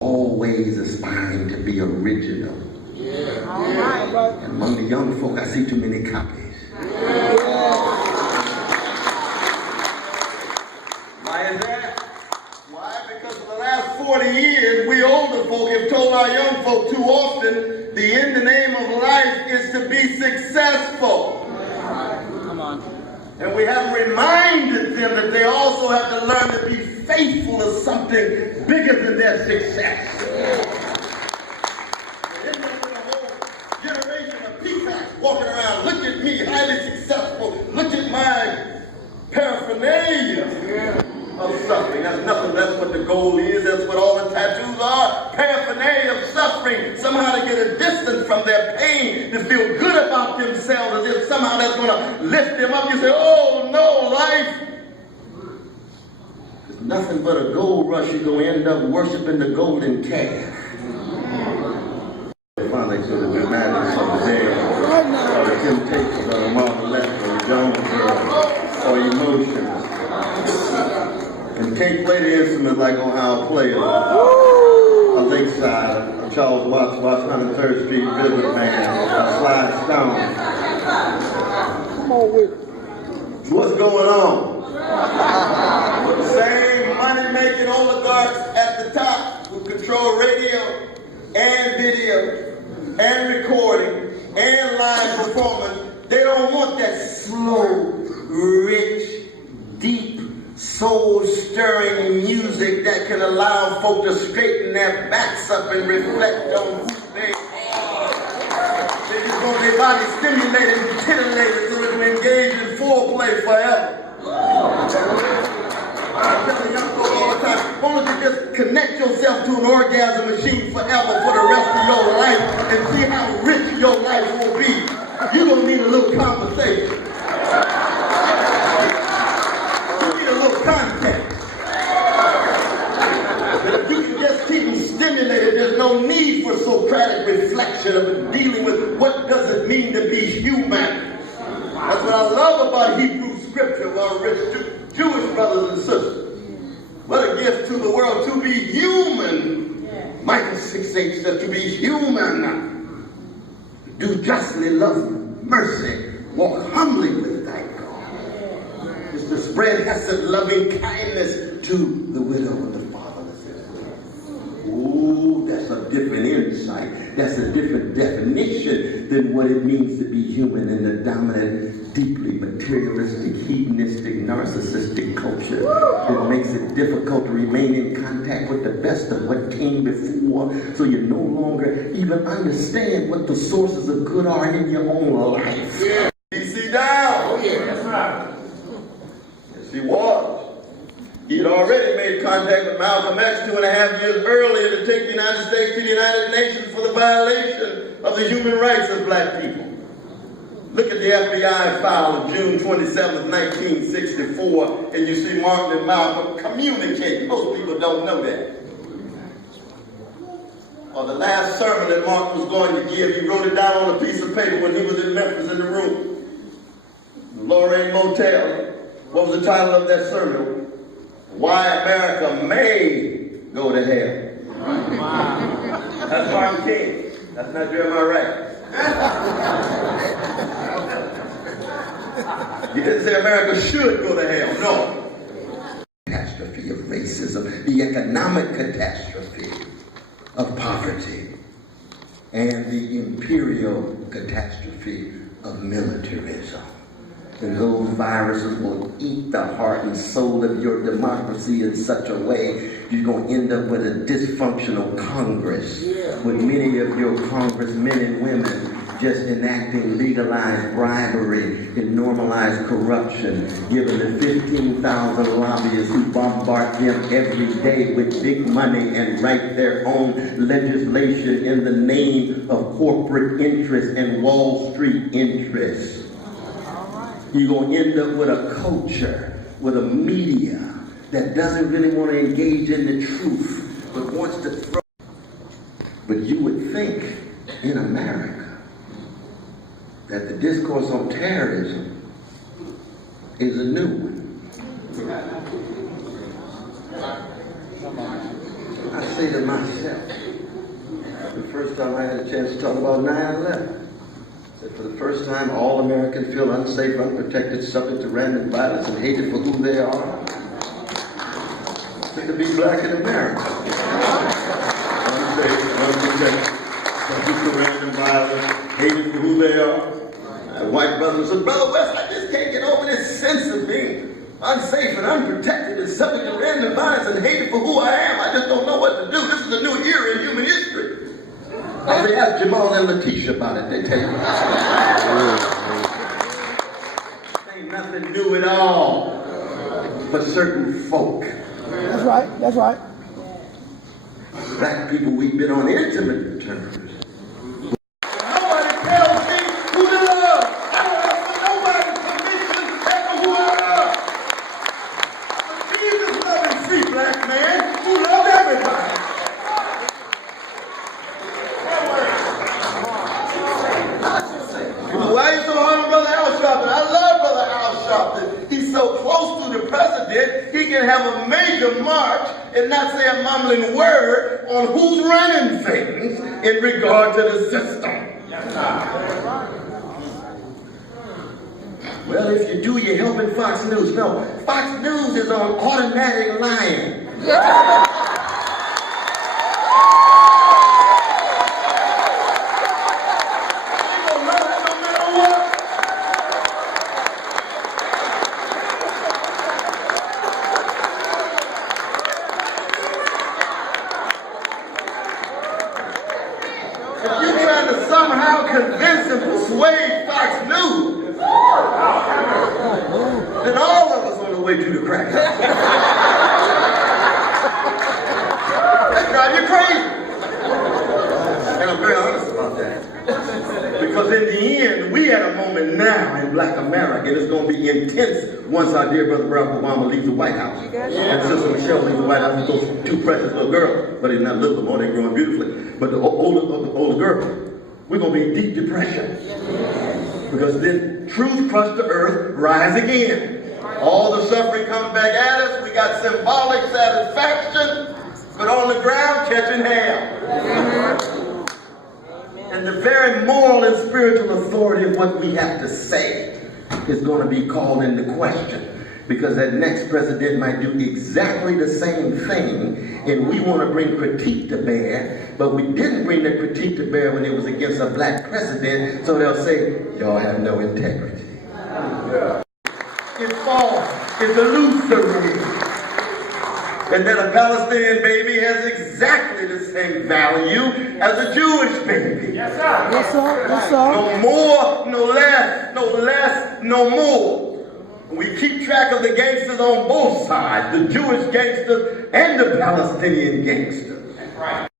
always aspiring to be original. And among the young folk, I see too many copies. Why is that? Why? Because for the last 40 years, we older folk have told our young folk too often, the end name of life is to be successful. Come on. And we have reminded them that they also have to learn to be faithful to something bigger than their success. There's a whole generation of peacocks walking around. Look at me, highly successful. Look at my paraphernalia of suffering. That's nothing. That's what the goal is. That's what all the tattoos are. Paraphernalia of suffering. Somehow to get a distance from their pain, to feel good about themselves, as if somehow that's going to lift them up. You say, oh no, life is nothing but a gold rush. You're going to end up worshiping the golden calf. Finally, so the madness of the day, or the temptations of the marvelette, or the Jones, or emotions. And can't play the instrument like Ohio players. A Lakeside, a Charles Watts, 103rd Street River Band, a Slide Stone. Come on with it. What's going on? The same money-making oligarchs at the top who control radio and video and recording and live performance, they don't want that slow, rich, deep, soul-stirring music that can allow folk to straighten their backs up and reflect on who they are. They just want their body stimulated and titillated so they can engage in foreplay forever. I tell the young folk all the time, why don't you just connect yourself to an orgasm machine forever for the rest of your life and see how rich your life will be. You're going to need a little conversation. Context. But if you can just keep them stimulated, there's no need for Socratic reflection of dealing with what does it mean to be human. That's what I love about Hebrew scripture of our rich Jewish brothers and sisters. What a gift to the world to be human. Micah 6:8 says to be human. Do justly, love mercy, walk humbly with thy God. To spread hesed, loving kindness to the widow and the fatherless. Ooh, that's a different insight. That's a different definition than what it means to be human in the dominant, deeply materialistic, hedonistic, narcissistic culture that makes it difficult to remain in contact with the best of what came before, so you no longer even understand what the sources of good are in your own life. Yeah. DC down. Oh yeah, that's right. He was. He had already made contact with Malcolm X 2.5 years earlier to take the United States to the United Nations for the violation of the human rights of black people. Look at the FBI file of June 27, 1964, and you see Martin and Malcolm communicate. Most people don't know that. Or the last sermon that Martin was going to give, he wrote it down on a piece of paper when he was in Memphis in the room. The Lorraine Motel. What was the title of that sermon? Why America May Go to Hell. Wow. That's Martin King. That's not Jeremiah Wright. He didn't say America should go to hell. No. Catastrophe of racism, the economic catastrophe of poverty, and the imperial catastrophe of militarism. And those viruses will eat the heart and soul of your democracy in such a way you're going to end up with a dysfunctional Congress, with many of your congressmen and women just enacting legalized bribery and normalized corruption, giving the 15,000 lobbyists who bombard them every day with big money and write their own legislation in the name of corporate interests and Wall Street interests. You're going to end up with a culture, with a media that doesn't really want to engage in the truth, but wants to throw. But you would think in America that the discourse on terrorism is a new one. I say to myself, the first time I had a chance to talk about 9/11, I said, for the first time, all Americans feel unsafe, unprotected, subject to random violence, and hated for who they are. To be black in America. Unsafe, unprotected, subject to random violence, hated for who they are. White brothers said, Brother West, I just can't get over this sense of being unsafe and unprotected and subject to random violence and hated for who I am. I just don't know what to do. This is a new era in human history. I say, ask Jamal and Letitia about it. They tell you. Ain't nothing new at all for certain folk. That's right. That's right. Black people, we've been on intimate terms. Nobody tells me who to love. I don't ask for nobody's permission as to who I love. But Jesus loved and free black man who loved everybody. Why are you so hard on Brother Al Sharpton? I love Brother Al Sharpton. He's so close to the president, he can have a major march and not say a mumbling word on who's running things in regard to the system. Well, if you do, you're helping Fox News. No, Fox News is on automatic lying. If you're trying to somehow convince and persuade Fox News, then all of us on the way to the crack house. That drives you crazy. And I'm very honest about that. Because in the end, we at a moment now in black America, and it's going to be intense once our dear brother Barack Obama leaves the White House. And Sister Michelle leaves the White House with those two precious little girls. But they're not little anymore, they're growing beautifully. But the older girls, we're going to be in deep depression. Because then truth crushed the earth, rise again. All the suffering comes back at us. We got symbolic satisfaction, but on the ground catching hell. And the very moral and spiritual authority of what we have to say is going to be called into question. Because that next president might do exactly the same thing, and we want to bring critique to bear, but we didn't bring the critique to bear when it was against a black president, so they'll say, y'all have no integrity. It's false. It's illusory. And that a Palestinian baby has exactly the same value as a Jewish baby. Yes, sir. Yes, sir. Yes, sir. No more, no less, no less, no more. We keep track of the gangsters on both sides, the Jewish gangsters and the Palestinian gangsters. That's right.